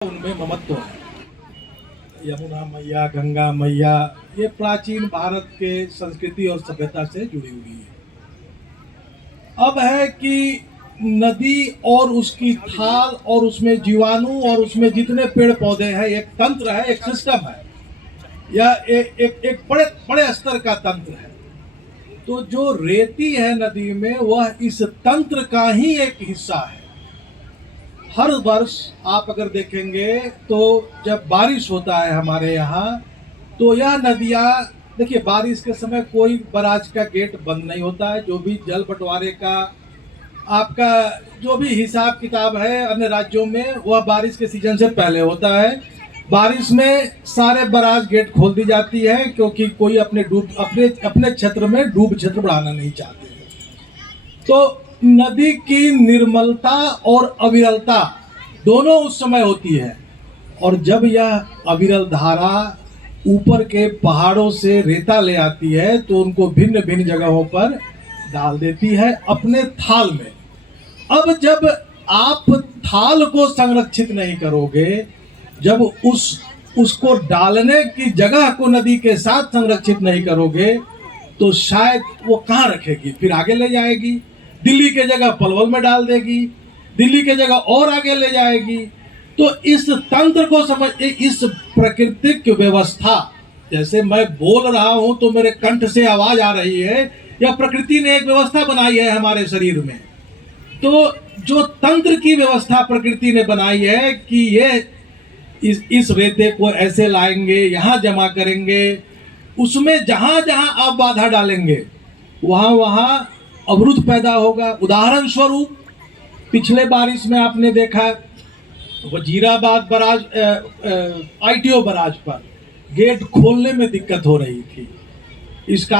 उनमें ममत्व है। यमुना मैया, गंगा मैया, ये प्राचीन भारत के संस्कृति और सभ्यता से जुड़ी हुई है। अब है कि नदी और उसकी थाल और उसमें जीवाणु और उसमें जितने पेड़ पौधे हैं, एक तंत्र है, एक सिस्टम है, यह एक बड़े बड़े स्तर का तंत्र है। तो जो रेती है नदी में, वह इस तंत्र का ही एक हिस्सा है। हर वर्ष आप अगर देखेंगे तो जब बारिश होता है हमारे यहाँ, तो यह नदियाँ, देखिए बारिश के समय कोई बराज का गेट बंद नहीं होता है। जो भी जल बंटवारे का आपका जो भी हिसाब किताब है अन्य राज्यों में, वह बारिश के सीजन से पहले होता है। बारिश में सारे बराज गेट खोल दी जाती है, क्योंकि कोई अपने क्षेत्र में डूब क्षेत्र बढ़ाना नहीं चाहते। तो नदी की निर्मलता और अविरलता दोनों उस समय होती है। और जब यह अविरल धारा ऊपर के पहाड़ों से रेता ले आती है, तो उनको भिन्न भिन्न जगहों पर डाल देती है अपने थाल में। अब जब आप थाल को संरक्षित नहीं करोगे, जब उसको डालने की जगह को नदी के साथ संरक्षित नहीं करोगे, तो शायद वो कहाँ रखेगी, फिर आगे ले जाएगी, दिल्ली के जगह पलवल में डाल देगी, दिल्ली के जगह और आगे ले जाएगी। तो इस तंत्र को समझ, इस प्राकृतिक व्यवस्था, जैसे मैं बोल रहा हूं तो मेरे कंठ से आवाज आ रही है, या प्रकृति ने एक व्यवस्था बनाई है हमारे शरीर में। तो जो तंत्र की व्यवस्था प्रकृति ने बनाई है कि ये इस रेते को ऐसे लाएंगे, यहाँ जमा करेंगे, उसमें जहां जहां आप बाधा डालेंगे वहां वहां अवरुद्ध पैदा होगा। उदाहरण स्वरूप पिछले बारिश में आपने देखा वजीराबाद बराज, ITO बराज पर गेट खोलने में दिक्कत हो रही थी। इसका